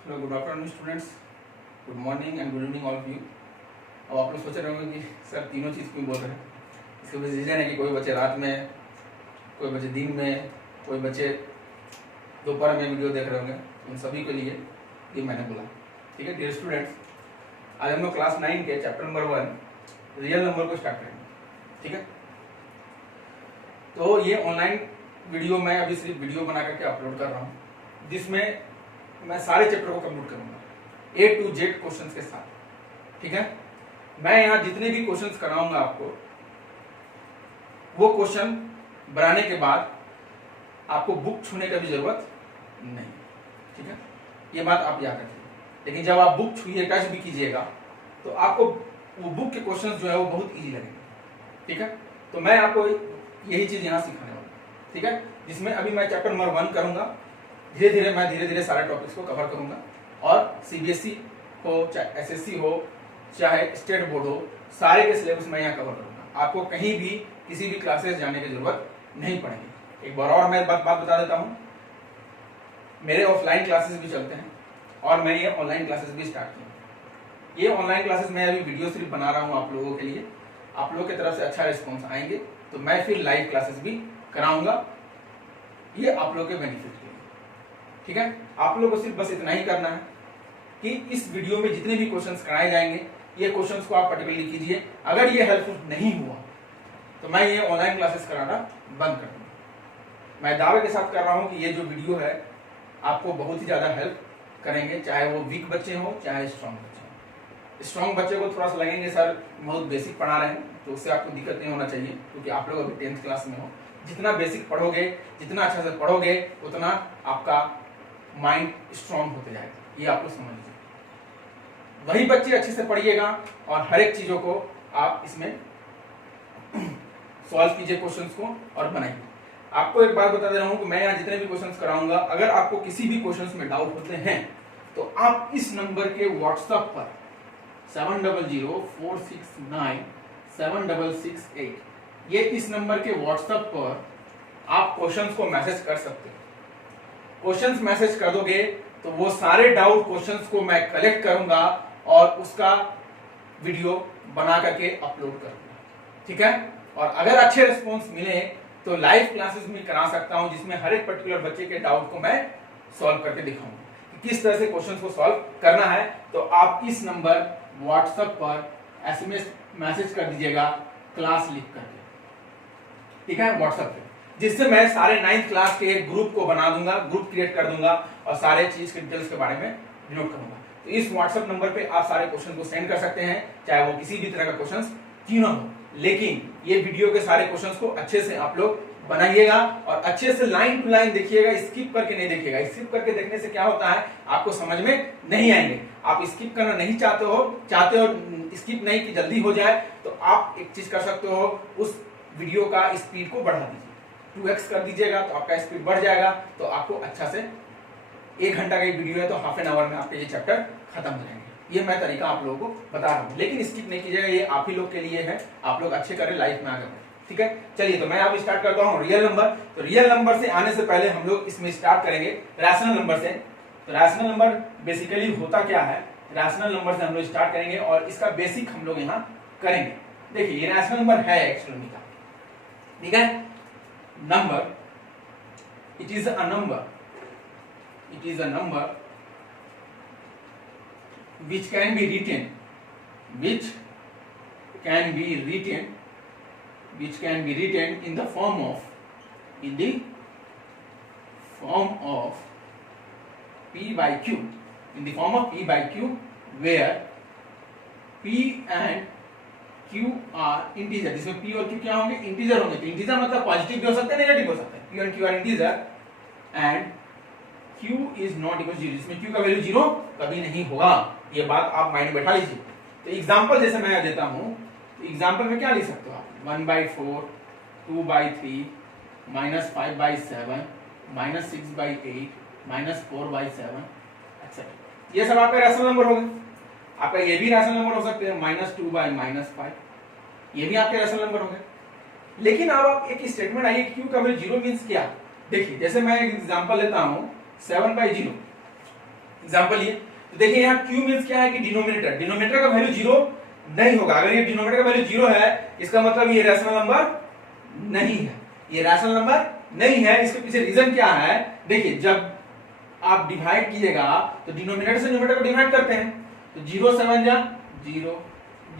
Hello, good afternoon students, good morning and good evening all of you. अब आप लोग सोच रहे होंगे कि सर तीनों चीज़ क्यों बोल रहे हैं। इसके वजह रीज़न है कि कोई बच्चे रात में, कोई बच्चे दिन में, कोई बच्चे दोपहर में वीडियो देख रहे होंगे। उन सभी के लिए ये मैंने बोला। ठीक है डियर स्टूडेंट्स, आज हम लोग क्लास 9 के चैप्टर नंबर 1 रियल नंबर को स्टार्ट करेंगे। ठीक है, तो ये ऑनलाइन वीडियो मैं अभी सिर्फ वीडियो बना करके अपलोड कर रहा हूँ, जिसमें मैं सारे चैप्टर को कंप्लीट करूंगा A to Z क्वेश्चंस के साथ। ठीक है, मैं यहाँ जितने भी क्वेश्चंस कराऊंगा आपको, वो क्वेश्चन बनाने के बाद आपको बुक छूने का भी जरूरत नहीं। ठीक है, ये बात आप याद रखिए। लेकिन जब आप बुक छूइए, टच भी कीजिएगा, तो आपको वो बुक के क्वेश्चंस जो है वो बहुत इजी लगेंगे। ठीक है, तो मैं आपको यही चीज यहाँ सिखाने वाला हूँ। ठीक है, जिसमें अभी मैं चैप्टर नंबर 1 करूंगा। धीरे धीरे सारे टॉपिक्स को कवर करूंगा, और सीबीएसई हो चाहे एसएससी हो चाहे स्टेट बोर्ड हो, सारे के सिलेबस मैं यहाँ कवर करूंगा। आपको कहीं भी किसी भी क्लासेस जाने की जरूरत नहीं पड़ेगी। एक बार और मैं बात बता देता हूँ, मेरे ऑफलाइन क्लासेस भी चलते हैं और मैं ये ऑनलाइन क्लासेस भी स्टार्ट किया। ये ऑनलाइन क्लासेस मैं अभी वीडियो सिर्फ बना रहा हूँ आप लोगों के लिए। आप लोगों की तरफ से अच्छा रिस्पॉन्स आएंगे तो मैं फिर लाइव क्लासेस भी कराऊंगा, ये आप लोगों के बेनिफिट के लिए। ठीक है, आप लोगों को सिर्फ बस इतना ही करना है कि इस वीडियो में जितने भी क्वेश्चंस कराए जाएंगे, ये क्वेश्चंस को आप पर्टिकुलरली कीजिए। अगर ये हेल्पफुल नहीं हुआ तो मैं ये ऑनलाइन क्लासेस कराना बंद कर दूंगा। मैं दावे के साथ कर रहा हूं कि ये जो वीडियो है आपको बहुत ही ज्यादा हेल्प करेंगे, चाहे वो वीक बच्चे हो चाहे स्ट्रॉन्ग बच्चे हो। स्ट्रॉन्ग बच्चे को थोड़ा सा लगेंगे सर बहुत बेसिक पढ़ा रहे हैं, तो उससे आपको दिक्कत नहीं होना चाहिए, क्योंकि आप लोग अभी 10th क्लास में हो। जितना बेसिक पढ़ोगे, जितना अच्छा से पढ़ोगे, उतना आपका माइंड स्ट्रॉन्ग होते जाएगा। ये आप लोग समझ लीजिए। वही बच्चे अच्छे से पढ़िएगा और हर एक चीजों को आप इसमें सॉल्व कीजिए क्वेश्चंस को और बनाइए। आपको एक बात बता दे रहा हूं कि मैं यहाँ जितने भी क्वेश्चंस कराऊंगा, अगर आपको किसी भी क्वेश्चंस में डाउट होते हैं तो आप इस नंबर के व्हाट्सएप पर 7004697668, ये इस नंबर के व्हाट्सएप पर आप क्वेश्चंस को मैसेज कर सकते हो। क्वेश्चंस मैसेज कर दोगे तो वो सारे डाउट क्वेश्चंस को मैं कलेक्ट करूंगा और उसका वीडियो बना करके अपलोड करूंगा। ठीक है, और अगर अच्छे रिस्पॉन्स मिले तो लाइव क्लासेस भी करा सकता हूं, जिसमें हर एक पर्टिकुलर बच्चे के डाउट को मैं सॉल्व करके दिखाऊंगा कि किस तरह से क्वेश्चंस को सॉल्व करना है। तो आप इस नंबर व्हाट्सएप पर एसएमएस मैसेज कर दीजिएगा क्लास लिख करके। ठीक है, व्हाट्सएप पे, जिससे मैं सारे 9th क्लास के एक ग्रुप को बना दूंगा, ग्रुप क्रिएट कर दूंगा और सारे चीज के डिटेल्स के बारे में नोट करूंगा। तो इस व्हाट्सएप नंबर पे आप सारे क्वेश्चन को सेंड कर सकते हैं, चाहे वो किसी भी तरह का क्वेश्चन क्यों ना हो। लेकिन ये वीडियो के सारे क्वेश्चन को अच्छे से आप लोग बनाइएगा और अच्छे से लाइन टू लाइन देखिएगा, स्किप करके नहीं देखिएगा। स्किप करके देखने से क्या होता है, आपको समझ में नहीं आएंगे। आप स्किप करना नहीं चाहते हो स्किप नहीं कि जल्दी हो जाए, तो आप एक चीज कर सकते हो, उस वीडियो का स्पीड को बढ़ा दीजिए, 2x कर दीजिएगा तो आपका स्पीड बढ़ जाएगा। तो आपको अच्छा से 1 घंटा का वीडियो है तो हाफ एन आवर में आपके ये चैप्टर खत्म हो जाएंगे। ये मैं तरीका आप लोगों को बता रहा हूँ, लेकिन स्किप नहीं कीजिएगा, ये आप ही लोग के लिए है। आप लोग अच्छे करें, लाइफ में आगे बढ़े। ठीक है, चलिए तो मैं अब स्टार्ट करता हूँ रियल नंबर। तो रियल नंबर से आने से पहले हम लोग इसमें स्टार्ट करेंगे रैशनल नंबर से। तो रैशनल नंबर बेसिकली होता क्या है, रैशनल नंबर से हम लोग स्टार्ट करेंगे और इसका बेसिक हम लोग यहाँ करेंगे। देखिए ये रैशनल नंबर है एक्चुअली का। ठीक है, number, it is a number which can be written in the form of p by q, where p and Q are integer, जिसमें P और Q क्या होंगे, इंटीजर होंगे। तो इंटीजर मतलब पॉजिटिव भी हो सकते हैं, नेगेटिव हो सकते हैं। P और Q are integer and Q is not equal 0, जिसमें Q का वैल्यू 0 कभी नहीं होगा। ये बात आप माइंड में बैठा लीजिए। तो एग्जांपल जैसे मैं देता हूं, तो एग्जांपल में क्या लिख सकते हो आप, 1/4, 2/3, -5/7, -6/8, -4/7 एक्सेट्रा। ये सब आपके रैशनल नंबर हो गए। आपका ये भी रैशनल नंबर हो सकते हैं, -2/-5, ये भी आपके रैशनल नंबर हो गए। लेकिन अब आप एक स्टेटमेंट आइए क्यू का वैल्यू जीरो मीन्स क्या। देखिए जैसे मैं एक एग्जांपल लेता हूं 7/0 एग्जांपल ये, तो देखिए यहाँ क्यू मीन्स क्या है कि डिनोमिनेटर का वैल्यू जीरो नहीं होगा। अगर ये डिनोमिनेटर का वैल्यू जीरो है इसका मतलब ये रैशनल नंबर नहीं है, ये रैशनल नंबर नहीं है। इसके पीछे रीजन क्या है, देखिए जब आप डिवाइड कीजिएगा तो डिनोमिनेटर से न्यूमरेटर को डिवाइड करते हैं, तो 0 7 जा 0,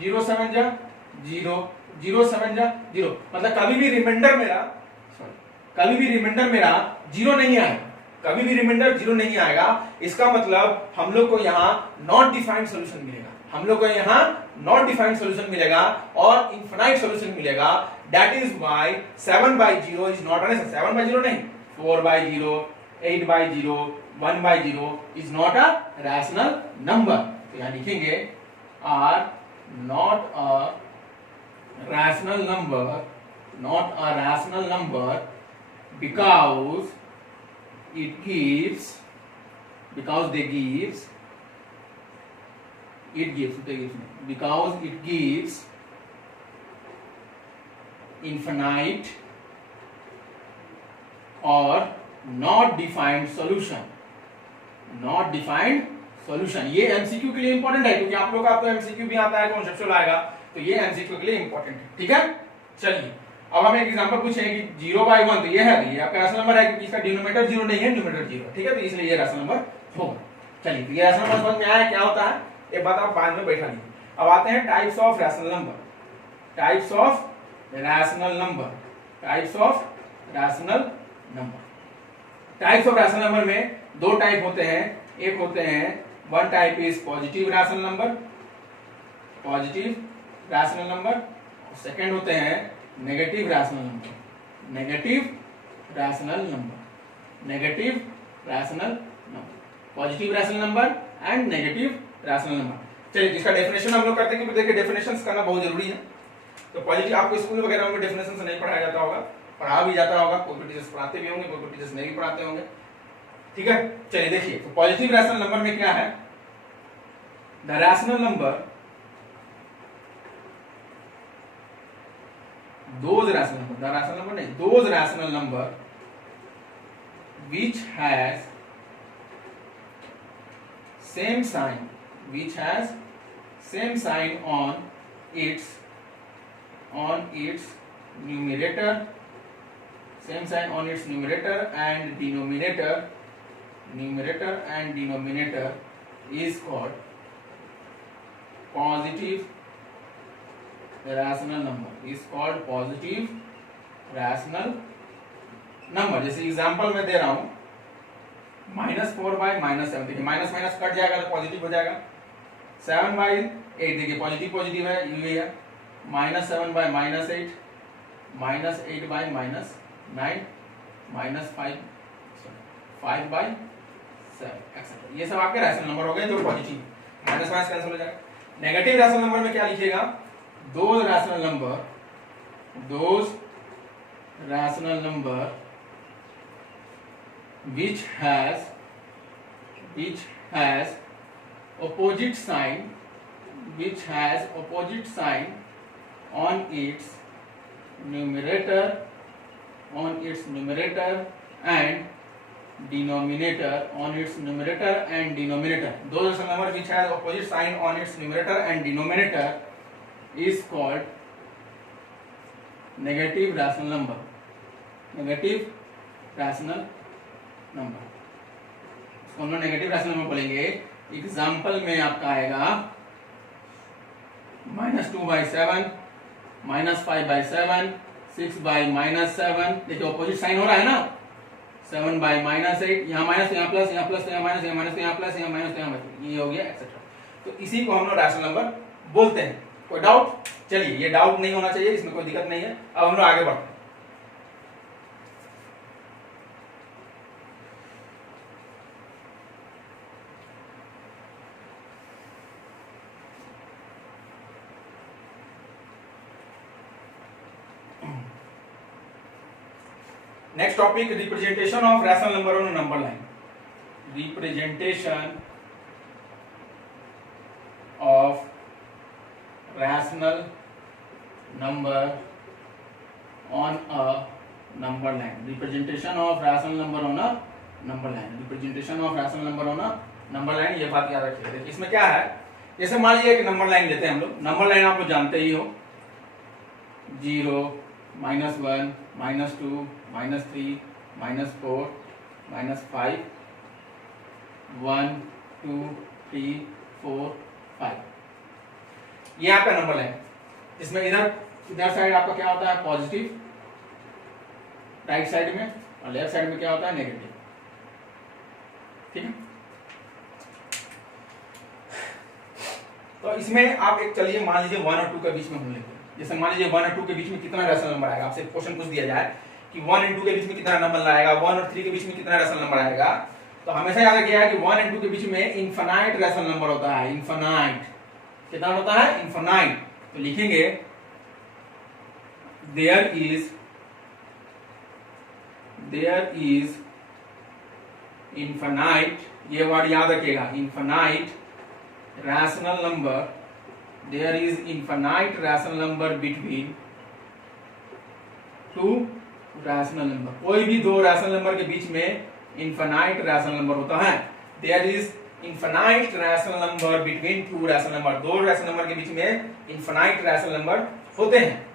0 7 जा 0, 0 7 जा 0, मतलब कभी भी रिमाइंडर मेरा जीरो नहीं आएगा, कभी भी रिमाइंडर जीरो नहीं आएगा। इसका मतलब हम लोग को यहाँ नॉट डिफाइंड सॉल्यूशन मिलेगा, हम लोग को यहाँ नॉट डिफाइंड सॉल्यूशन मिलेगा और इनफिनाइट सॉल्यूशन मिलेगा। That is why 7/0 is not an 7/0 नहीं, 4/0, 8/0, 1/0 is not a rational number. तो यहां लिखेंगे are not a rational number, not a rational number because it gives, because they gives, it gives, because it gives infinite or not defined solution, not defined solution। ये MCQ के लिए important है क्योंकि आप लोग का तो एमसीक्यू भी आता है, कॉन्सेप्चुअल आएगा, तो ये एमसीक्यू के लिए इंपॉर्टेंट है। ठीक है, चलिए अब हमें एक एग्जांपल पूछे कि 0/1, तो ये है, ये आपका रैशनल नंबर है क्योंकि इसका डिनोमिनेटर जीरो नहीं है, न्यूमरेटर जीरो। ठीक है, तो इसलिए ये रैशनल नंबर होगा। चलिए तो ये रैशनल नंबर समझ में आया क्या होता है, ये बात आप बाद में बैठा लीजिए। अब आते हैं types of rational number, types of rational number, types of rational number. Types of rational number में दो टाइप होते हैं, एक होते हैं one type is positive rational number, positive rational number, second होते हैं negative rational number, negative rational number, negative rational number, positive rational number and negative rational number. चलिए इसका डेफिनेशन हम लोग करते हैं क्योंकि देखिए डेफिनेशंस करना बहुत जरूरी है। तो पॉजिटिव आपको स्कूल वगैरह में डेफिनेशन नहीं पढ़ाया जाता होगा, पढ़ा भी जाता होगा, कोई टीचर्स पढ़ाते भी होंगे, कोई टीचर्स नहीं पढ़ाते होंगे। ठीक है, चलिए देखिए तो पॉजिटिव रैशनल नंबर में क्या है, the rational number, those rational number, the rational number नहीं, those rational number which has same sign, which has same sign on its numerator, same sign on its numerator and denominator, numerator and denominator is called positive rational number, is called positive rational number. जैसे example मैं दे रहा हूं -4/-7, देखिए minus minus cut जाएगा तो positive हो जाएगा। 7/8 देखिए पॉजिटिव पॉजिटिव है, ये है -7/-8, -8/-9, -5/7 एक्सेट्रा। ये सब आपके रैशनल नंबर हो गए जो पॉजिटिव, माइनस माइनस कैंसिल हो जाएगा। नेगेटिव रैशनल नंबर में क्या लिखिएगा, those rational number which has opposite sign, which has opposite sign on its numerator, on its numerator and denominator, on its numerator and denominator, those rational number which has opposite sign on its numerator and denominator is called negative rational number, negative rational number। इसको हम लोग negative rational number बोलेंगे। Example में आपका आएगा -2/7, -5/7, 6/-7, देखिए opposite sign हो रहा है ना, 7/-8, यहाँ माइनस यहाँ प्लस, यहाँ प्लस यहाँ माइनस, यहाँ माइनस यहाँ प्लस, यहाँ माइनस यहाँ माइनस, ये हो गया एक्सेट्रा। तो इसी को हम लोग रैशनल नंबर बोलते हैं। कोई डाउट? चलिए ये डाउट नहीं होना चाहिए, इसमें कोई दिक्कत नहीं है। अब हम लोग आगे बढ़ते हैं। Next topic, representation of rational number on number line, representation of rational number on a number line, representation of rational number on a number line, representation of rational number on a number line, ये बात याद रखिए। देखिए इसमें क्या है, जैसे मान लीजिए एक नंबर लाइन लेते हैं हम लोग, नंबर लाइन आप लोग जानते ही हो, 0 -1 -2 -3 -4 -5 1 2 3 4 5, ये आपका नंबर लाइन। इसमें इधर साइड आपका क्या होता है, पॉजिटिव राइट साइड में, और लेफ्ट साइड में क्या होता है, नेगेटिव। ठीक है, तो इसमें आप एक चलिए मान लीजिए 1 और 2 के बीच में हम लेते हैं। जैसे मान लीजिए 1 और 2 के बीच में कितना रैशनल नंबर आएगा, आपसे क्वेश्चन पूछ दिया जाए कि 1 और 2 के बीच में कितना नंबर आएगा, 1 और 3 के बीच में कितना रैशनल नंबर आएगा, तो हमेशा याद रखिएगा कि 1 और 2 के बीच में इनफाइनाइट रैशनल नंबर होता है। इनफाइनाइट कितना होता है, इनफाइनाइट। तो लिखेंगे देयर इज इनफाइनाइट, ये वर्ड याद रखिएगा, infinite rational number, there is infinite rational number between two rational number, कोई भी दो rational number के बीच में infinite rational number होता है। there is infinite rational number between two rational number, दो rational number के बीच में infinite rational number होते हैं,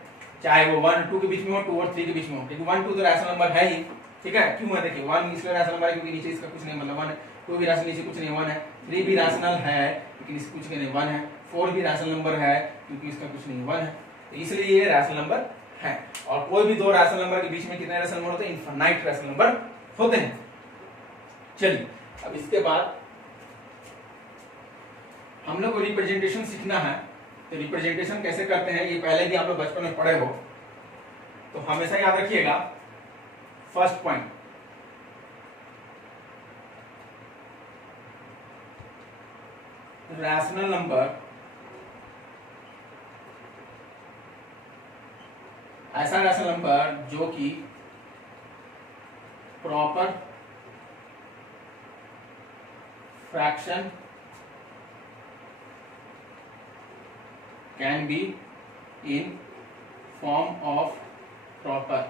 चाहे वो 1 2 के बीच में हो, 2 और 3 के बीच में हो, क्योंकि 1 2 तो rational number है ही। ठीक है, क्यों है, देखिए 1 इसलिए rational number है क्योंकि नीचे इसका कुछ नहीं, मतलब 1 है, 2 भी rational, नीचे कुछ नहीं 1 है, 3 भी rational है लेकिन इसका कुछ नहीं 1 है, 4 भी रैशनल नंबर है क्योंकि इसका कुछ नहीं 1 है, तो इसलिए ये रैशनल नंबर है। और कोई भी दो रैशनल नंबर के बीच में कितने रैशनल नंबर होते हैं, इनफाइनाइट रैशनल नंबर होते हैं। चलिए अब इसके बाद हम लोग को रिप्रेजेंटेशन सीखना है। तो रिप्रेजेंटेशन कैसे करते हैं ये पहले भी आप लोग बचपन में पढ़े हो, तो हमेशा याद रखिएगा। फर्स्ट पॉइंट, रैशनल नंबर ऐसा रैशनल नंबर जो कि proper fraction can be in form of proper,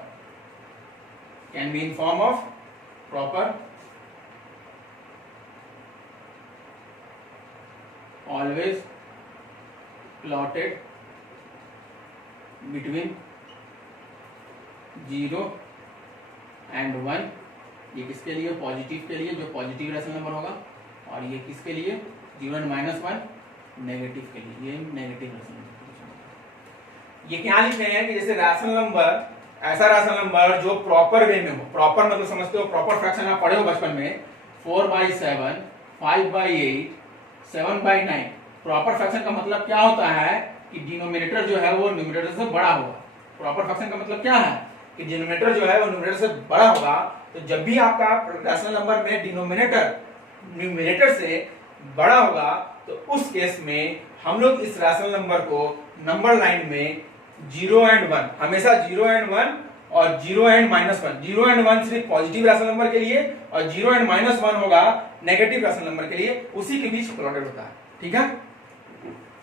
can be in form of proper, always plotted between 0 and 1, ये किसके लिए, पॉजिटिव के लिए, जो पॉजिटिव रैशनल नंबर होगा, और ये किसके लिए, 0 and -1 नेगेटिव के लिए, ये नेगेटिव रैशनल नंबर। ये क्या लिख रहे हैं कि जैसे रैशनल नंबर, ऐसा रैशनल नंबर जो प्रॉपर वे में हो, प्रॉपर मतलब समझते हो, प्रॉपर फ्रैक्शन आप पढ़े हो बचपन में, 4/7 5/8 7/9। प्रॉपर फ्रैक्शन का मतलब क्या होता है कि डिनोमिनेटर जो है वो न्यूमरेटर से बड़ा होगा। प्रॉपर फ्रैक्शन का मतलब क्या है कि डिनोमिनेटर जो है वो न्यूमरेटर से बड़ा होगा। तो जब भी आपका रैशनल नंबर में डिनोमिनेटर न्यूमरेटर से बड़ा होगा तो उस केस में हम लोग इस रैशनल नंबर को नंबर लाइन में 0 and 1, हमेशा 0 and 1 और 0 and -1, 0 and 1 सिर्फ पॉजिटिव रैशनल नंबर के लिए और 0 and -1 होगा नेगेटिव रैशनल नंबर के लिए, उसी के बीच प्लॉटेड होता है। ठीक है,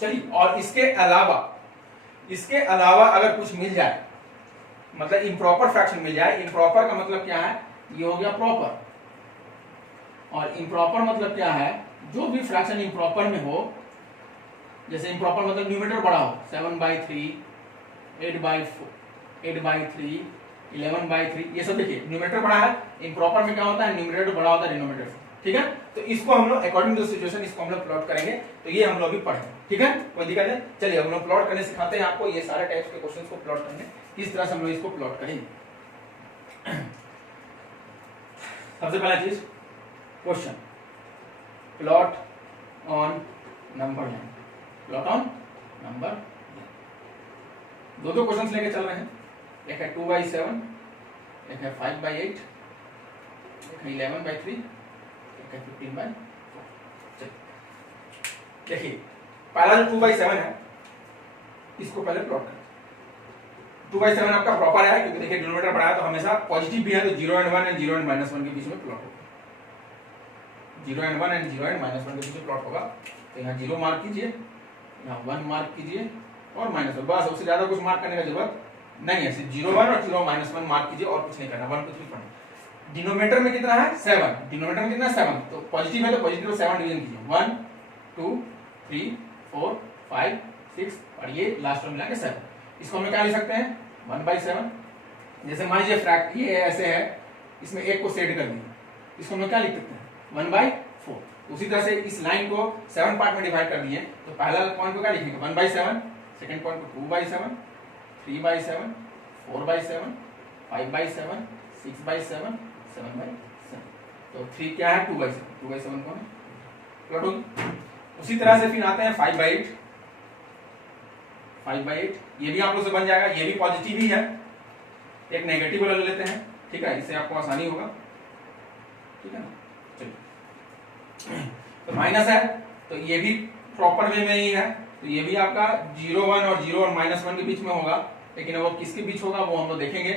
चलिए, और इसके अलावा अगर कुछ मिल जाए, मतलब इम्प्रॉपर फ्रैक्शन मिल जाए, इम्प्रॉपर का मतलब क्या है, ये हो गया प्रॉपर, और इम्प्रॉपर मतलब क्या है, जो भी फ्रैक्शन इम्प्रॉपर में हो, जैसे इम्प्रॉपर मतलब न्यूमरेटर बड़ा हो, 7/3 8/3 11/3, ये सब देखिए न्यूमरेटर बड़ा है। इम्प्रॉपर में क्या होता है, न्यूमरेटर बड़ा होता है डिनोमिनेटर से। ठीक है, तो इसको हम लोग अकॉर्डिंग टू सिचुएशन इसको हम लोग प्लॉट करेंगे, तो ये हम लोग भी पढ़ेंगे। ठीक है, कोई दिक्कत नहीं। चलिए हम लोग प्लॉट करने सिखाते हैं आपको, ये सारे टाइप्स के क्वेश्चंस को प्लॉट करने, किस तरह से हम लोग इसको प्लॉट करेंगे। सबसे पहला चीज, question plot on number line, plot on number, दो क्वेश्चंस लेके चल रहे हैं, एक है 2/7, एक है 5/8, एक है 11/3, एक है 15/4। देखिए पहला जो 2/7 है इसको पहले प्लॉट करें। 2/7 आपका प्रॉपर है क्योंकि देखिए डिनोमिनेटर बड़ा है, तो हमेशा पॉजिटिव भी है, तो 0 and 1 और 0 and -1 के बीच में प्लॉट होगा, 0 and 1 और 0 and -1 के बीच में प्लॉट होगा। तो यहाँ 0 मार्क कीजिए, यहाँ 1 मार्क कीजिए और -1, बस उससे ज्यादा कुछ मार्क करने का जरूरत नहीं ऐसे 0 1 और 0 -1 मार्क कीजिए और कुछ नहीं करना, 1 2 3 4। डिनोमिनेटर में कितना है 7, डिनोमिनेटर में कितना है 7, तो पॉजिटिव है तो पॉजिटिव 7 डिवीजन कीजिए, 1 2 3 4 5 6 और ये लास्ट में मिला के 7। इसको हम क्या लिख सकते हैं 1/7। जैसे मान लीजिए फ्रैक्ट ये ऐसे है, इसमें एक को सेट कर दिए, इसको हम क्या लिख सकते हैं 1/4। उसी तरह से इस लाइन को 7 पार्ट में डिवाइड कर दिए, तो पहला पॉइंट को क्या लिखेंगे 1/7, सेकंड पॉइंट को 2/7, 3/7, 4/7, 5/7, 6/7, 7/7। तो 3 क्या है 2/7, 2/7 कौन है प्लॉट होगी। उसी तरह से फिर आते हैं 5/8, 5/8 ये भी आप लोग से बन जाएगा, ये भी पॉजिटिव ही है, एक नेगेटिव वाला ले लेते हैं, ठीक है, इससे आपको आसानी होगा, ठीक है ना। चलिए तो माइनस है तो ये भी प्रॉपर वे में ही है, तो ये भी आपका 0 1 और 0 और -1 के बीच में होगा, लेकिन वो किसके बीच होगा वो हम लोग देखेंगे।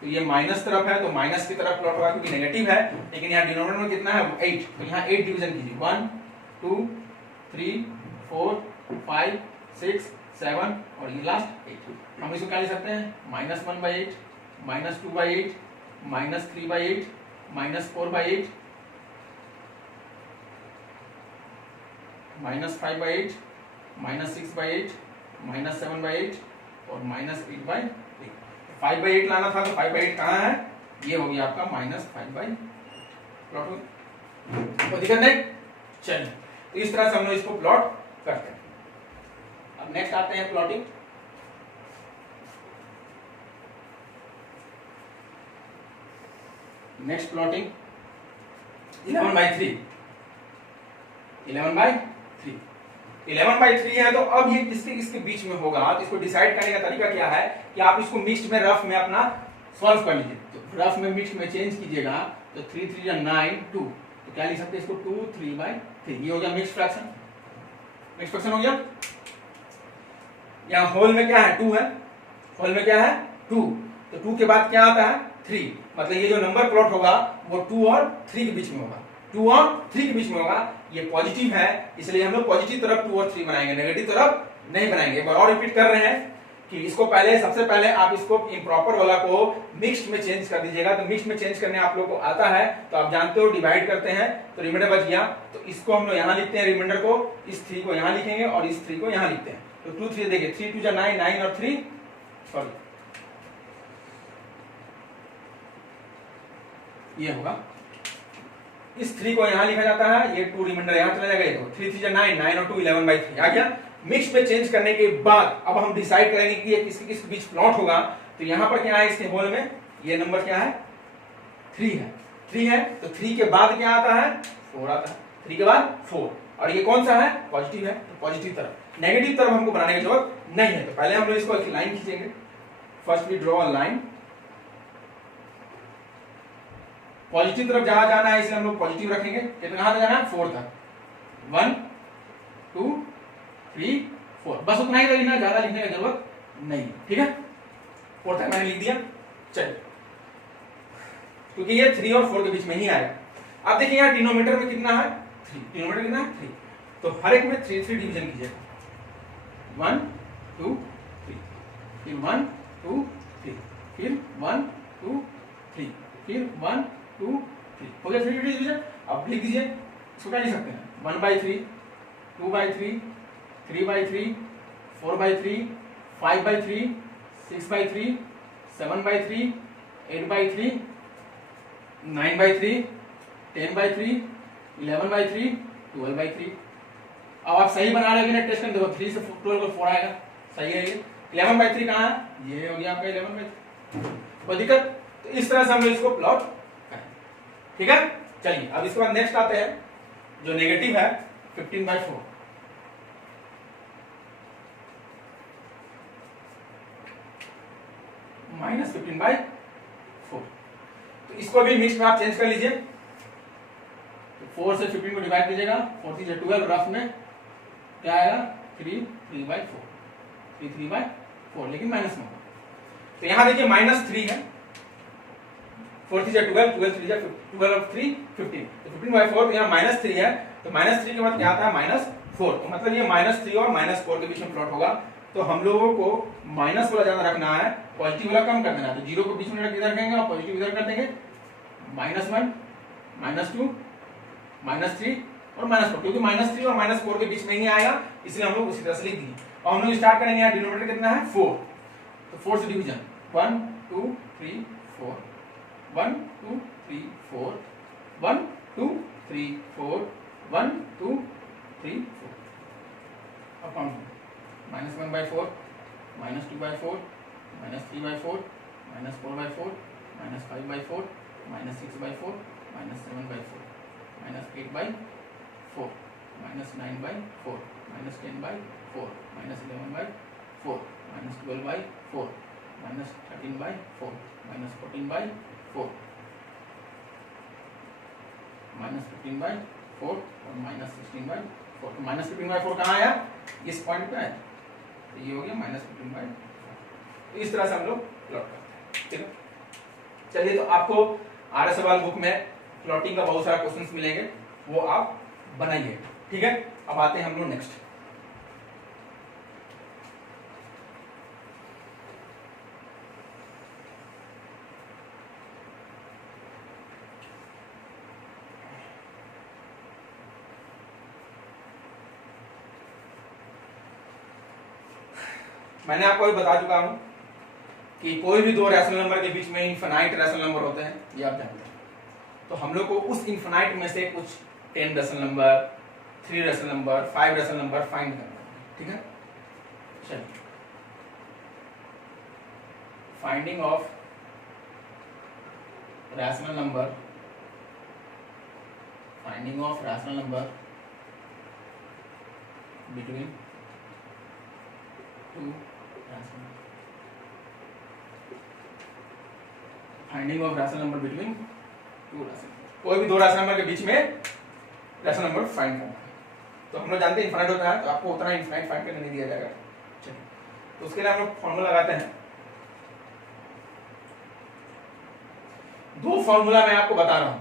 तो ये माइनस तरफ है तो माइनस की तरफ प्लॉट होगा क्योंकि नेगेटिव है, लेकिन यहाँ डिनोमिनेटर में कितना है 8, तो यहाँ 8 डिवीजन कीजिए, 1 2 3 4 5 6 7 और ये लास्ट 8। हम इसको क्या लिख सकते हैं -1/8, -2/8, -3/8, -4/8, -5/8, -6/8, -7/8 और -8/8। 5/8 लाना था तो 5/8 कहाँ है, ये हो गया आपका -5/8। प्लॉट हो कोई दिक्कत नहीं। चलिए तो इस तरह से हम लोग इसको प्लॉट करते हैं। अब नेक्स्ट आते हैं प्लॉटिंग। नेक्स्ट प्लॉटिंग 11/3, 11/3, 11/3 है, तो अब ये किसके किसके बीच में होगा, तो इसको डिसाइड करने का तरीका क्या है कि आप इसको मिक्स्ड में रफ में अपना सॉल्व कर लीजिए। तो रफ में मिक्स्ड में चेंज कीजिएगा तो 3 3 या 9 2, तो क्या लिख सकते हैं इसको 2 3/3, ये हो गया मिक्स्ड फ्रैक्शन। मिक्स्ड फ्रैक्शन हो गया। यहाँ होल में क्या है 2 है, होल में क्या है 2, तो 2 के बाद क्या आता है 3, मतलब ये जो नंबर प्लॉट होगा वो 2 और 3 के बीच में होगा, 2 और 3 के बीच में होगा। ये पॉजिटिव है इसलिए हम लोग पॉजिटिव तरफ 2 और 3 बनाएंगे, नेगेटिव तरफ नहीं बनाएंगे। एक बार और रिपीट कर रहे हैं कि इसको पहले सबसे पहले आप इसको इम्प्रॉपर वाला को मिक्स्ड में चेंज कर दीजिएगा। तो मिक्स्ड में चेंज करने आप लोग को आता है तो आप जानते हो डिवाइड करते हैं तो रिमाइंडर बच गया, तो इसको हम लोग यहाँ लिखते हैं रिमाइंडर को, इस 3 को यहाँ लिखेंगे और इस 3 को यहाँ लिखते हैं। तो 2 3 देखिए 3 2 9 9 और 3 सॉरी ये होगा, इस 3 को यहाँ लिखा जाता है, ये 2 रिमाइंडर यहाँ चला जाएगा, तो 3 3 9 9 और 2 11/3 आ गया। मिक्स में चेंज करने के बाद अब हम डिसाइड करेंगे कि ये किसके किस बीच प्लॉट होगा। तो यहाँ पर क्या है इसके होल में ये नंबर क्या है 3 है, 3 है, तो 3 के बाद क्या आता है 4 आता है, 3 के बाद 4, और ये कौन सा है पॉजिटिव है, तो पॉजिटिव तरफ। नेगेटिव तरफ हमको बनाने की जरूरत नहीं है, तो पहले हम लोग इसको एक लाइन खींचेंगे। First we draw a line, positive तरफ जहां जाना है इसलिए हम लोग पॉजिटिव रखेंगे। कितना कहां तक जाना है 4 तक, 1 2 3 4, बस उतना ही लिखना, ज्यादा लिखने की जरूरत नहीं, ठीक है। 4 तक मैंने लिख दिया। चलिए क्योंकि ये 3 और 4 के बीच में ही आएगा। अब देखिए यहाँ डिनोमिनेटर में कितना है 3, डिनोमिनेटर कितना है 3, तो हर एक में 3 3 डिवीजन कीजिएगा, 1 2 3, फिर 1 2 3, फिर 1 2 3, फिर 1 2 3, हो गया 3 डिवीजन। अब लिख दीजिए, इसको क्या लिख सकते हैं 1/3, 2/3, 3/3, 4/3, 5/3, 6/3, 7/3, 8/3, 9/3, 10/3, 11/3, 12/3। अब आप सही बना रहे हैं टेस्ट में, देखो 3 से 12 को 4 आएगा, सही है। ये 11/3 कहाँ है, ये हो गया आपका 11/3, कोई दिक्कत। तो इस तरह से हम इसको प्लॉट करें, ठीक है। चलिए अब इसके बाद नेक्स्ट आते हैं जो नेगेटिव है 15/4, -15/4, तो इसको भी मिक्स में आप चेंज कर लीजिए। तो 4 से 15 को डिवाइड कीजिएगा, 4 3 12, रफ में क्या आएगा 3 3/4, 3 3/4, लेकिन माइनस में। तो यहां देखिए -3 है, 4 3 12, 12 3 12 और 3 15, तो 15/4, तो यहाँ -3 है, तो -3 के बाद क्या आता है -4, तो मतलब ये -3 और -4 के बीच में प्लॉट होगा। तो हम लोगों को माइनस वाला ज्यादा रखना है, पॉजिटिव वाला कम कर देना है। तो 0 को बीच में इधर रखेंगे और पॉजिटिव इधर कर देंगे। -1, -2, -3 और -4, क्योंकि -3 और -4 के बीच में ही आएगा, इसलिए हम लोग उसी तरह से लिख दिए। और हम लोग स्टार्ट करेंगे, यहाँ डिनोमिनेटर कितना है 4, तो 4 से डिवीजन 1 2 3 4 1 2 3 4 1 2 3 4 1 2 3 4। अब काउंट -1/4 -2/4 -3/4 -4/4 -5/4 -6/4 -7/4 -8/4 -9/4 -10/4 -11/4 -12/4 -13/4 -14/4 -15/4 और -16/4। तो -15/4 कहाँ आया? इस पॉइंट पे आया, तो ये हो गया -15/4। तो इस तरह से हम लोग प्लॉट करते हैं। ठीक है, चलिए, तो आपको आर्य सवाल बुक में प्लॉटिंग का बहुत सारा क्वेश्चंस मिलेंगे, वो आप बनाइए। ठीक है, अब आते हैं हम लोग नेक्स्ट। मैंने आपको भी बता चुका हूं कि कोई भी दो रैशनल नंबर के बीच में इनफिनाइट रैशनल नंबर होते हैं, ये आप जानते हैं। तो हम लोग को उस इनफिनाइट में से कुछ 10 rational number, 3 rational number, 5 rational number find करना है। ठीक है, चलिए, finding of rational number, finding of rational number between two rational, finding of rational number between two rational, कोई भी दो रैशनल नंबर के बीच में रैशनल नंबर फाइंड करना है। तो हम लोग जानते हैं इनफाइनाइट होता है, तो आपको उतना इनफाइनाइट फाइंड करने नहीं दिया जाएगा। चलिए, तो उसके लिए हम लोग फॉर्मूला लगाते हैं। दो फॉर्मूला मैं आपको बता रहा हूं,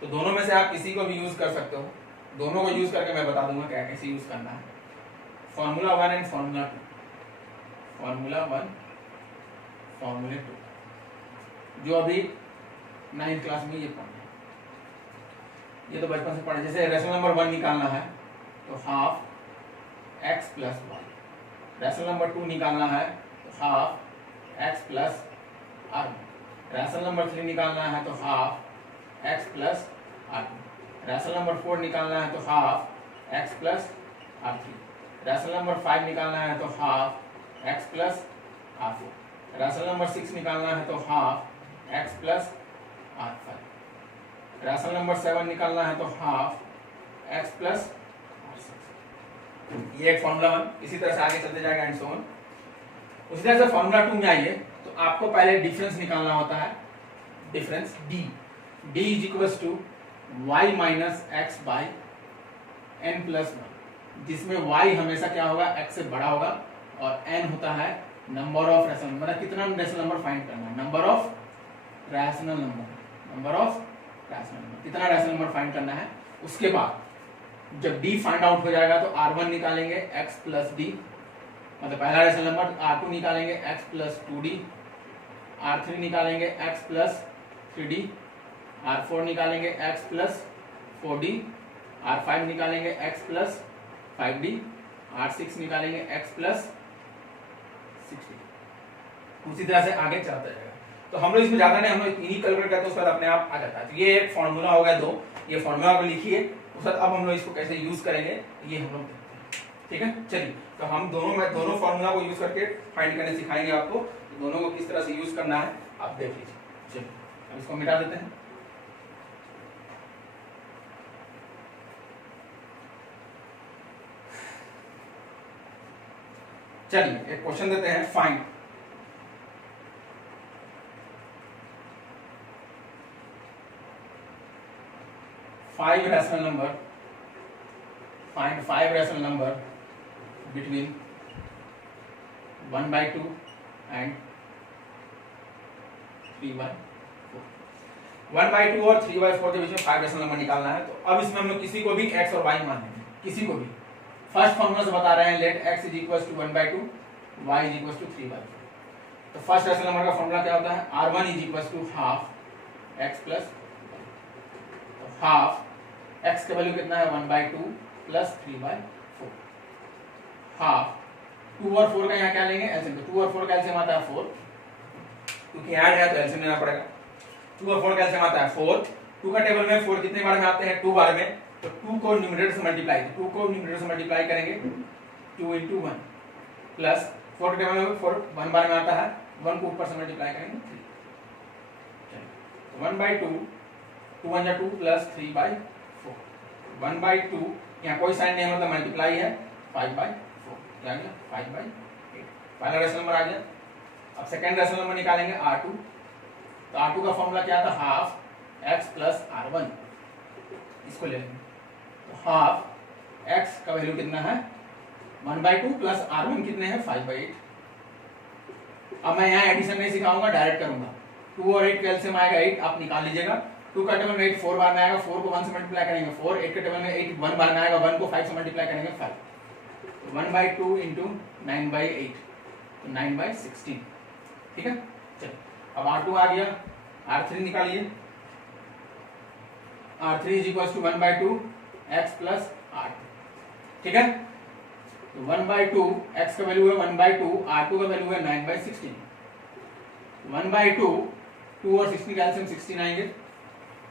तो दोनों में से आप किसी को भी यूज कर सकते हो। दोनों को यूज करके मैं बता दूंगा क्या कैसे यूज करना है। Formula 1 and formula 2, formula 1 formula 2, जो अभी 9th क्लास में ये पढ़े, ये तो बचपन से पढ़े। जैसे रैशनल नंबर 1 निकालना है तो half x plus y, rational number 2 निकालना है तो half x plus r, rational number 3 निकालना है तो half x plus r, rational number 4 निकालना है तो half x plus r3, rational number 5 निकालना है तो half x plus r4, rational number 6 निकालना है तो half x plus r5, rational number 7 निकालना है तो हाफ x प्लस r6। ये एक फॉर्मूला 1, इसी तरह से आगे चलते जाएगा एंड सो ऑन। उसी तरह से फॉर्मूला 2 में आइए, तो आपको पहले डिफरेंस निकालना होता है, difference d is equals to y minus x by n plus 1, जिसमें y हमेशा क्या होगा, x से बड़ा होगा, और n होता है नंबर ऑफ रैशनल नंबर। कितना रैशनल नंबर फाइंड करना है, number of rational number, number of rational number, कितना रैशनल नंबर फाइंड करना है। उसके बाद जब d फाइंड आउट हो जाएगा तो r1 निकालेंगे x प्लस d, मतलब पहला रैशनल नंबर, r2 निकालेंगे x प्लस 2d, r3 निकालेंगे x प्लस 3d, r4 निकालेंगे x प्लस 4d, r5 निकालेंगे x प्लस 5d, r6 निकालेंगे x प्लस 6d। उसी तरह से आगे चलता जाएगा। तो हम लोग इसमें ज्यादा नहीं, हम लोग इन्हीं कैलकुलेट करते हैं, उसके बाद अपने आप आ जाता है। तो ये एक फॉर्मूला हो गया 2, ये फॉर्मूला को लिखिए, उसके बाद अब हम लोग इसको कैसे यूज करेंगे ये हम लोग देखते हैं। ठीक है, चलिए, तो हम दोनों फॉर्मूला को यूज करके फाइंड करने सिखाएंगे आपको, दोनों को किस तरह से यूज करना है आप देख लीजिए। चलिए, अब इसको मिटा देते हैं। चलिए, एक क्वेश्चन देते हैं, find 5 rational number, find 5 rational number between 1/2 and 3/4। 1/2 और 3/4 के बीच में 5 रेशनल नंबर निकालना है। तो अब इसमें हम लोग किसी को भी x और y मान लेंगे, किसी को भी फर्स्ट फॉर्मूला से बता रहे हैं, let x is equal to 1/2, y is equal to 3/4। तो फर्स्ट रेशनल नंबर का फॉर्मूला क्या होता है, r1 is equal to half x plus, half x का वैल्यू कितना है 1/2 प्लस 3/4, हाफ 2 और 4 का यहाँ क्या लेंगे एलसीएम, तो 2 और 4 का एलसीएम आता है 4, क्योंकि ऐड है तो एलसीएम लेना पड़ेगा। 2 और 4 का एलसीएम आता है 4, 2 का टेबल में 4 कितने बार में आते हैं 2 बार में, तो 2 को न्यूमरेटर से मल्टीप्लाई, 2 को न्यूमरेटर से मल्टीप्लाई करेंगे 2 into 1 प्लस 4 के टेबल में 4 1 बार में आता है, 1 को ऊपर से मल्टीप्लाई करेंगे 3, 1/2 2 1 2 प्लस 3/4, 1/2 यहाँ कोई साइन नहीं है मतलब मल्टीप्लाई है 5/4, क्या गया 5/8, पहला रेशनल नंबर आ गया। अब सेकंड रेशनल नंबर निकालेंगे r2, तो r2 का फॉर्मूला क्या था, हाफ x प्लस r1, इसको ले लेंगे, तो हाफ x का वैल्यू कितना है 1/2 प्लस r1 कितने हैं 5/8। अब मैं यहाँ एडिशन नहीं सिखाऊंगा, डायरेक्ट करूंगा, 2 और 8 का एलसीएम आएगा 8, आप निकाल लीजिएगा। 2 का टेबल में 8 4 बार में आएगा, 4 को 1 से मल्टीप्लाई करेंगे 4, 8 के टेबल में 8 1 बार में आएगा, 1 को 5 से मल्टीप्लाई करेंगे 5, 1/2 इंटू 9/8, तो 9/16, ठीक है। चलिए अब r2 आ गया, r3 निकालिए, r3 is equal to 1/2 x plus r, ठीक है। तो 1/2 x का वैल्यू है 1/2, r2 का वैल्यू है 9/16, 1/2 2 और 16 का एलसीएम 16 आएंगे,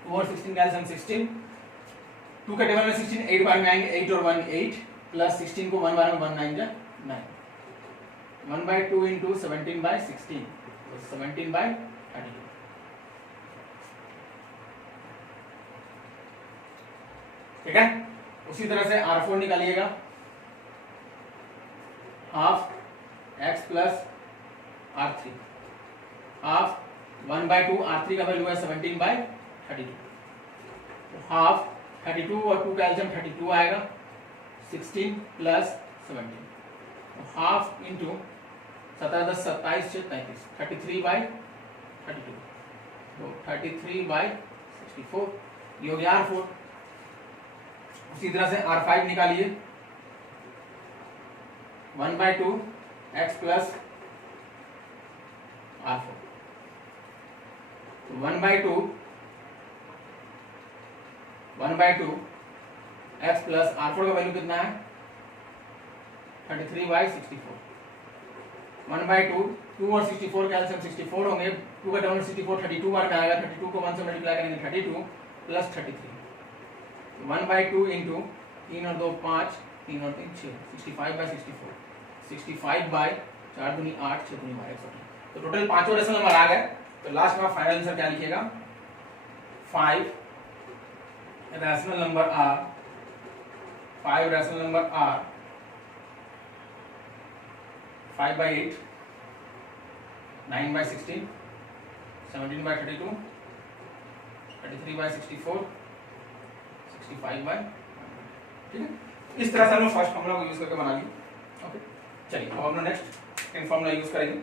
2 और 16 का एलसीएम 16, 2 के टेबल में 16 8 बार में आएंगे, 8 और 1 8 प्लस 16 को 1 बार में 1 9 जा 9, 1/2 इंटू 17/16, 17/32, ठीक है। उसी तरह से r4 निकालिएगा, half x plus r3, half 1/2 r3 का वैल्यू है 17/32, तो हाफ 32 और 2 का एलसीएम 32 आएगा, 16 प्लस 17, तो हाफ इंटू 17 10 27 से 33, 33/32, तो 33/64, ये हो गया r4। उसी तरह से r5 निकालिए, 1/2 x plus r4, 1/2 x plus r4 का वैल्यू कितना है 33/64, 1/2 2 और 64 का एलसीएम 64 होंगे, 2 का टेबल 64 32 बार में आएगा, 32 को 1 से मल्टीप्लाई करेंगे 32 प्लस 33, 1/2 इंटू 3 और 2 5, 3 और 3 6, 65/64, 65/4 दूनी 8 6 दूनी 12, 108। तो टोटल पांचों रेशनल नंबर आ गए। तो लास्ट में फाइनल आंसर क्या लिखिएगा, 5 rational number r, 5 rational number r 5/8, 9/16, 17/32, 33/64, 65/, ठीक है। इस तरह से हम लोग फर्स्ट फॉर्मूला को यूज करके बना लिए। ओके, चलिए अब हम लोग नेक्स्ट सेकंड फॉर्मूला यूज करेंगे।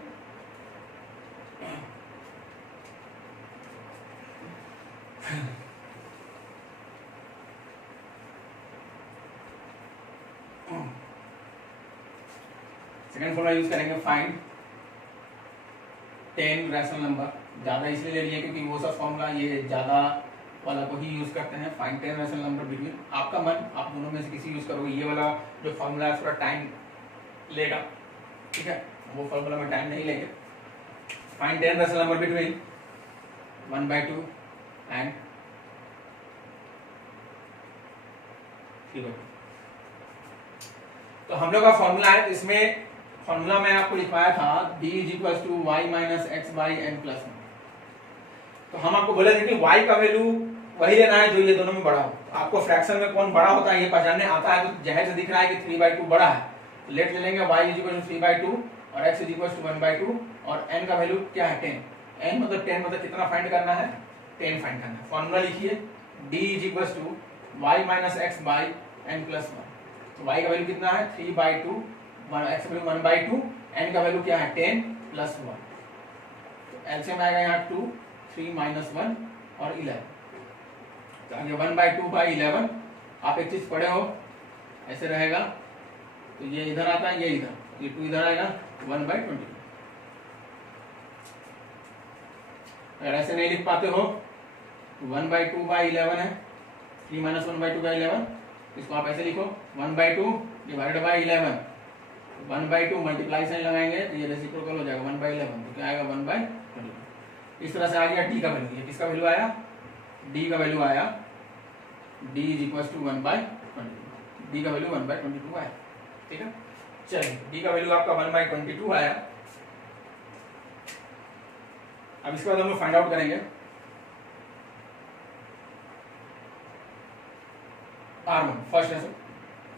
सेकंड फॉर्मूला यूज करेंगे, फाइंड 10 रैशनल नंबर। ज्यादा इसलिए ले लिए क्योंकि वो सब फॉर्मूला ये ज्यादा वाला को ही यूज करते हैं। फाइंड 10 रैशनल नंबर बिटवीन, आपका मन, आप दोनों में से किसी यूज करोगे। ये वाला जो फॉर्मूला है थोड़ा टाइम लेगा, ठीक है, वो फॉर्मूला में टाइम नहीं लेंगे। Find 10 rational number between 1/2 and 3/2। तो हम लोग का फॉर्मूला है, इसमें फॉर्मूला में आपको लिखवाया था d is equal to y minus x by n plus 1। तो हम आपको बोले थे कि y का वैल्यू वही लेना है जो ये दोनों में बड़ा हो। तो आपको फ्रैक्शन में कौन बड़ा होता है ये पहचानने आता है, तो जाहिर से दिख रहा है कि 3/2 बड़ा है, तो लेट ले लेंगे y इज इक्वल टू 3/2 और x इज इक्वल टू 1/2 और n का वैल्यू क्या है 10। n मतलब 10 मतलब कितना फाइंड करना है, 10 फाइंड करना है। फॉर्मूला लिखिए d is equal to y minus x by n plus 1। तो y का वैल्यू कितना है 3/2, x का वैल्यू 1/2, n का वैल्यू क्या है 10 प्लस 1। तो एलसीएम आएगा यहाँ 2, 3 माइनस 1 और 11। तो आगे 1/2 बाई 11। आप एक चीज पढ़े हो, ऐसे रहेगा तो ये इधर आता है, ये इधर, ये 2 इधर आएगा, 1/22। अगर ऐसे नहीं लिख पाते हो 1/2/11 है, 3 - 1/2/11, इसको आप ऐसे लिखो 1/2 डिवाइडेड बाई 11, 1/2 मल्टीप्लाई साइन लगाएंगे तो ये रेसिप्रोकल हो जाएगा 1/11, तो क्या आएगा 1/22। इस तरह से आ गया डी का वैल्यू। ये किसका वैल्यू आया, डी का वैल्यू आया, d is equal to 1/22, d का वैल्यू 1/22 आया। ठीक है, चलिए डी का वैल्यू आपका 1/22 आया। अब इसके बाद हम लोग फाइंड आउट करेंगे R1। फर्स्ट है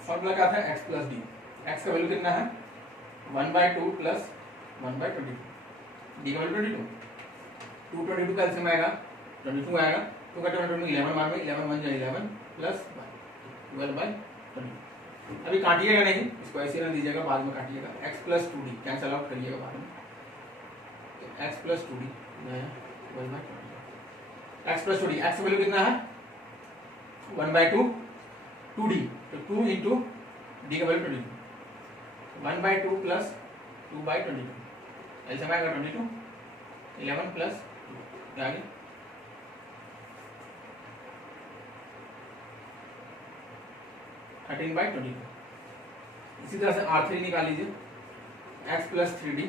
फॉर्मूला क्या था, x प्लस डी। x का वैल्यू कितना है 1/2 प्लस 1/22, डी का वैल्यू 22, 222 का एलसीएम आएगा 22 आएगा, 2 का 22 11 मार में 11 1 11 प्लस 12/22। अभी काटिएगा नहीं, इसको ऐसे ना दीजिएगा, बाद में काटिएगा। x plus 2d cancel out करिएगा बाद में, तो x plus 2d x plus 2d, x का वैल्यू कितना है 1/2 2d, तो 2 इंटू डी का वैल्यू 22, 1/2 प्लस 2/22, ऐसा आएगा 22, 11 प्लस 2 क्या आ गया 13/22। इसी तरह से R3 निकाल लीजिए, x plus 3d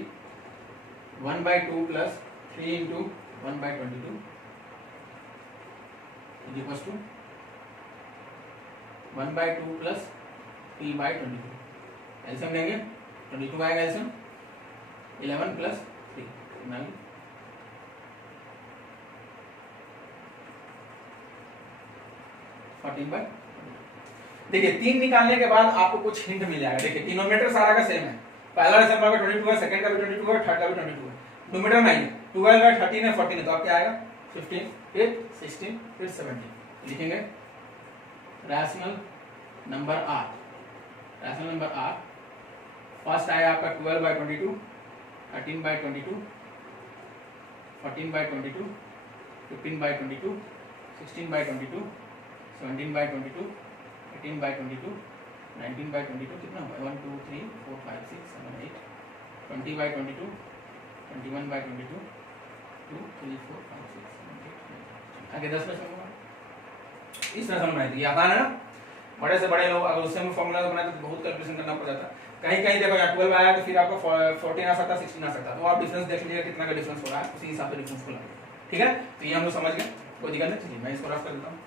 1/2 plus 3 into 1/22 is equal to 1/2 plus 3/22, LCM लेंगे 22 आएगा एलसीएम, 11 प्लस 3 14/22। देखिए 3 निकालने के बाद आपको कुछ हिंट मिल जाएगा। देखिए डिनोमिनेटर सारा का सेम है, पहला रेसिप्रोकल का 22 है, सेकंड का भी 22 है, थर्ड का भी 22 है, नोमिनेटर नहीं है, 12 है, 13 है, 14 है, तो आप क्या आएगा 15, फिर 16, फिर 17 लिखेंगे। Rational number R, rational number R first आएगा आपका 12/22, 13/22, 14/22, 15/22, 16/22, 17/22, 18/22, 19/22, कितना हुआ 1 2 3 4 5 6 7 8, 20/22, 21/22, 2 3 4 5 6 7 8 आगे 10 में होगा। इस तरह से बनाई थी, आसान है ना। बड़े से बड़े लोग अगर उससे हम फॉर्मूला बनाते तो बहुत कैलकुलेशन करना पड़ जाता। कहीं कहीं देखो 12 आया तो फिर आपको 14 आ सकता, 16 आ सकता, तो आप डिफरेंस देख लीजिएगा कितना का डिफरेंस हो रहा है, उसी हिसाब से डिफरेंस को लगाइए। ठीक है, तो ये हम लोग समझ गए, कोई दिक्कत नहीं। चलिए मैं इसको रफ कर देता हूँ।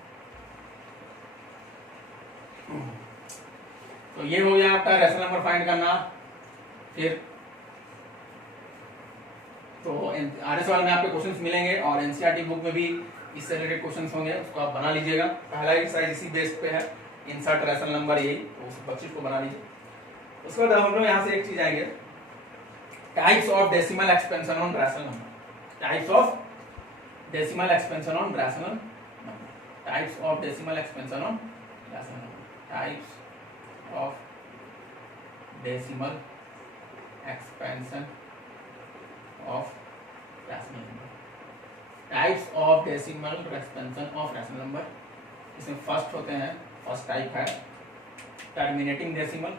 तो ये हो गया आपका रैशनल नंबर फाइंड करना। फिर तो आरएस वाले में आपके क्वेश्चंस मिलेंगे और एनसीईआरटी बुक में भी इससे रिलेटेड क्वेश्चंस होंगे, उसको आप बना लीजिएगा। पहला एक्सरसाइज इसी बेस पे है, इंसर्ट रैशनल नंबर, यही तो उस 25 को बना लीजिए। उसके बाद हम लोग यहाँ से एक चीज आएंगे, types of decimal expansion on rational number. Types of decimal expansion on rational number, types of decimal expansion on rational number, types of decimal expansion of rational number, types of decimal expansion of rational number. इसमें first होते हैं, first type है terminating decimal,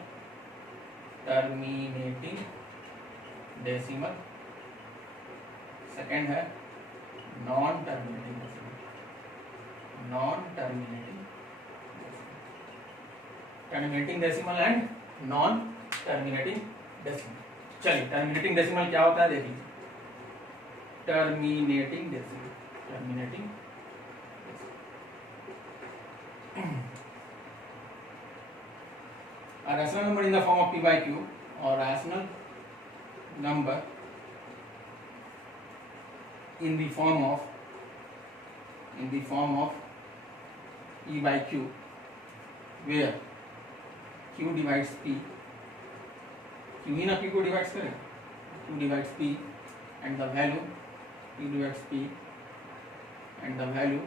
terminating decimal. Second है non terminating decimal, non terminating decimal, terminating decimal and non terminating decimal. चलिए terminating decimal क्या होता है देख लीजिए। Terminating decimal, terminating a rational number in the form of p by q or rational number in the form of e by q where q divides p, q ही ना p को divides करे, q divides p and the value p divides p and the value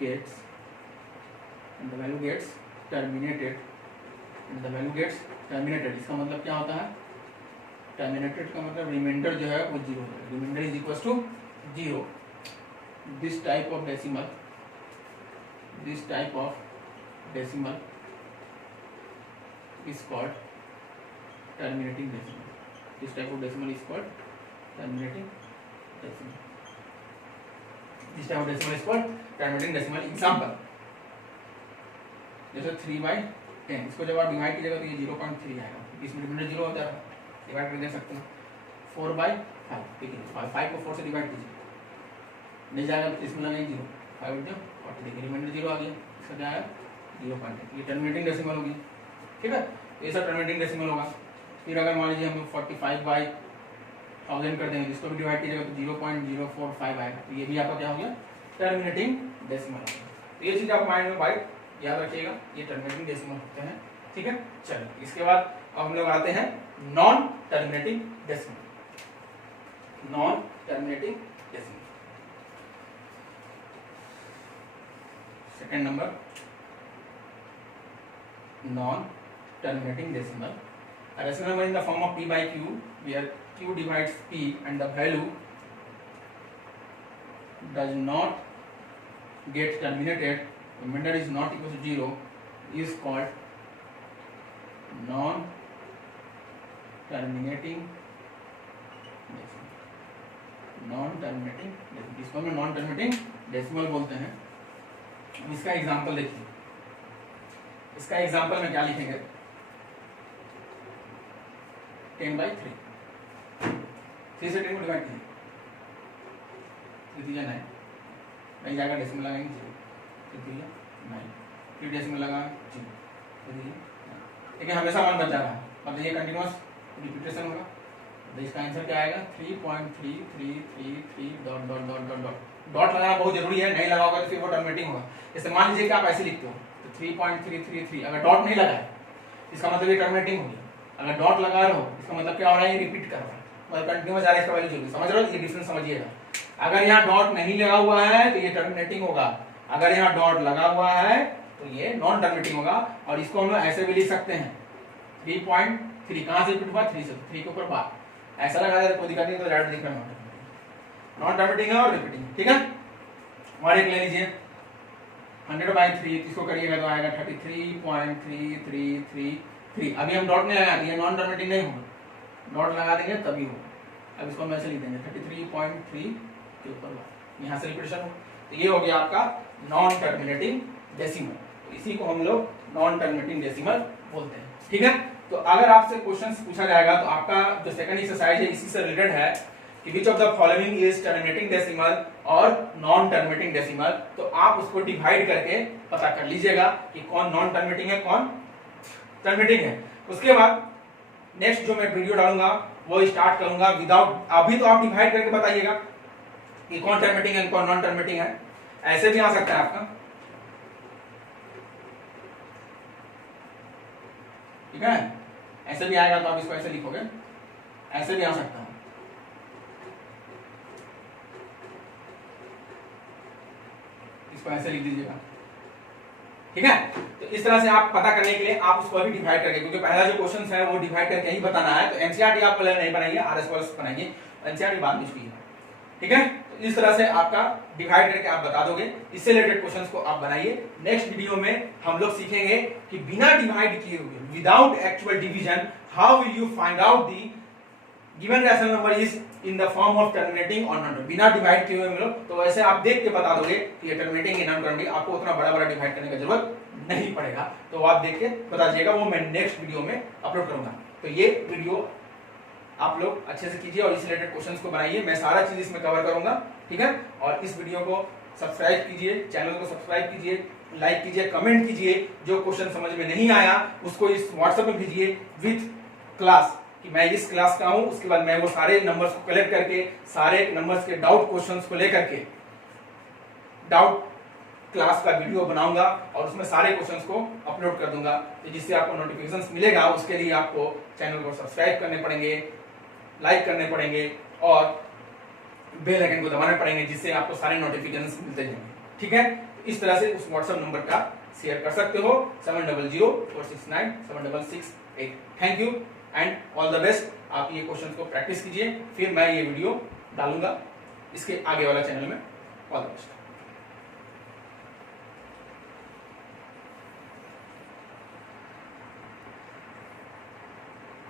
gets and the value gets terminated and the value gets terminated। इसका मतलब क्या होता है, terminated का मतलब रिमाइंडर जो है वो 0 है, remainder is equal to 0। This type of decimal is called terminating decimal. This type of decimal is called terminating decimal. This type of decimal is called terminating decimal. Example जैसे 3/10, इसको जब आप डिवाइड कीजिएगा तो ये 0.3 आएगा. इसमें रिमाइंडर 0 होता है, डिवाइड कर दे सकते हैं. 4/5, ठीक है, 5 को 4 से डिवाइड कीजिए, नहीं जाएगा तो इसमें लगाएंगे 0. 5 × 40, देखिए रिमाइंडर 0 आ गया. इसका क्या आया 0.8. ये टर्मिनेटिंग डेसिमल होगी. ठीक है, ये सब टर्मिनेटिंग डेसिमल होगा. फिर अगर मान लीजिए हम 45/1000 कर देंगे, इसको भी डिवाइड कीजिएगा तो 0.045 आएगा. तो ये भी आपका क्या हो गया टर्मिनेटिंग डेसिमल हो गया. तो ये चीज आप माइंड में भाई याद रखिएगा, ये टर्मिनेटिंग डेसिमल होते हैं. ठीक है, चलिए इसके बाद अब हम लोग आते हैं non terminating decimal. Non terminating decimal second number, non terminating decimal. A rational number in the form of p/q, where q divides p and the value does not get terminated, remainder is not equal to 0, is called non terminating decimal. Non terminating decimal, इसको हम non terminating decimal बोलते हैं. इसका example देखिए. इसका example में क्या लिखेंगे, 10/3, 3 से 10 को डिवाइड कीजिए, 3 9, नहीं जाएगा, डेसिमल लगाएंगे 0, 3 9, फिर डेसिमल लगा 0, ठीक है, हमेशा 1 बच जा रहा है. मतलब ये कंटिन्यूअस रिपीटेशन होगा. तो इसका आंसर क्या आएगा 3.3333 dot dot dot dot dot. Dot लगाना बहुत जरूरी है, नहीं लगाओगे तो फिर वो टर्मिनेटिंग होगा. जैसे मान लीजिए कि आप ऐसे लिखते हो तो 3.333, अगर डॉट नहीं लगा है इसका मतलब ये टर्मिनेटिंग होगी. अगर डॉट लगा रहे हो इसका मतलब क्या हो रहा है, ये रिपीट कर रहा है, मतलब कंटिन्यूअस जा रहा है, इसका वैल्यू जरूरी. समझ रहे हो, ये डिफरेंस समझिएगा. अगर यहाँ डॉट नहीं लगा हुआ है तो ये टर्मिनेटिंग होगा. अगर यहाँ डॉट लगा हुआ है तो ये नॉन टर्मिनेटिंग होगा. और इसको हम लोग ऐसे भी लिख सकते हैं 3.3, कहां से रिपीट हुआ 3 से, 3 के ऊपर बार ऐसा लगा दे, कोई दिक्कत नहीं. तो डायरेक्ट लिख रहे हैं नॉन टर्मिनेटिंग है और रिपीटिंग. ठीक है, और एक ले लीजिए 100/3, इसको करिएगा तो आएगा 33.3333. अभी हम डॉट नहीं लगा दिए, नॉन टर्मिनेटिंग नहीं होगा. डॉट लगा देंगे तभी होगा. अब इसको हम ऐसे लिख देंगे 33.3 के ऊपर यहाँ से रिपीटेशन होगा. तो ये हो गया आपका नॉन टर्मिनेटिंग डेसिमल. इसी को हम लोग नॉन टर्मिनेटिंग डेसिमल बोलते हैं. ठीक है, तो अगर आपसे क्वेश्चंस पूछा जाएगा तो आपका जो सेकंड एक्सरसाइज है इसी से रिलेटेड है कि which of the following is terminating decimal और नॉन टर्मिनेटिंग डेसिमल. तो आप उसको डिवाइड करके पता कर लीजिएगा कि कौन नॉन टर्मिनेटिंग है, कौन टर्मिनेटिंग है. उसके बाद नेक्स्ट जो मैं वीडियो डालूंगा वो स्टार्ट करूंगा विदाउट. अभी तो आप डिवाइड करके बताइएगा कि कौन टर्मिनेटिंग है, कौन नॉन टर्मिनेटिंग है. ऐसे भी आ सकता है आपका, ठीक है, ऐसे भी आएगा तो आप इसको ऐसे लिखोगे, ऐसे भी आ सकता है. इसको ऐसे लिख दीजिएगा. ठीक है, तो इस तरह से आप पता करने के लिए आप उसको अभी डिवाइड करके, क्योंकि पहला जो क्वेश्चन है वो डिवाइड करके ही बताना है. तो एनसीईआरटी आप पहले नहीं बनाइए, आरएस बनाइए, एनसीईआरटी बाद में इसकी है. ठीक है, तो इस तरह से आपका डिवाइड करके आप बता दोगे. इससे रिलेटेड क्वेश्चंस को आप बनाइए. नेक्स्ट वीडियो में हम लोग सीखेंगे कि बिना डिवाइड किए हुए, without actual division, how will you find out the given rational number is in the form of terminating और नॉन. बिना डिवाइड किए हुए हम लोग, तो वैसे आप देख के बता दोगे कि ये टर्मिनेटिंग है नॉन टर्मिनेटिंग. आपको उतना बड़ा बड़ा डिवाइड करने की जरूरत नहीं पड़ेगा. तो आप देख के बता दीजिएगा, वो मैं नेक्स्ट वीडियो में अपलोड करूंगा. तो ये वीडियो आप लोग अच्छे से कीजिए और इस रिलेटेड क्वेश्चंस को बनाइए. मैं सारा चीज इसमें कवर करूंगा. ठीक है, और इस वीडियो को सब्सक्राइब कीजिए, चैनल को सब्सक्राइब कीजिए, लाइक कीजिए, कमेंट कीजिए. जो क्वेश्चन समझ में नहीं आया उसको इस व्हाट्सएप में भेजिए विथ क्लास कि मैं इस क्लास का हूं. उसके बाद मैं वो सारे नंबर्स को कलेक्ट करके, सारे नंबर्स के डाउट क्वेश्चंस को लेकर के डाउट क्लास का वीडियो बनाऊंगा और उसमें सारे क्वेश्चंस को अपलोड कर दूंगा. तो जिससे आपको नोटिफिकेशंस मिलेगा. उसके लिए आपको चैनल को सब्सक्राइब करने पड़ेंगे, लाइक करने पड़ेंगे और बेल आइकन को दबाने पड़ेंगे, जिससे आपको सारे नोटिफिकेशंस मिलते जाएंगे. ठीक है, इस तरह से उस व्हाट्सएप नंबर का शेयर कर सकते हो 7004697668. Thank you and all the best. आप ये क्वेश्चन को प्रैक्टिस कीजिए, फिर मैं ये वीडियो डालूंगा इसके आगे वाला चैनल में. All the best.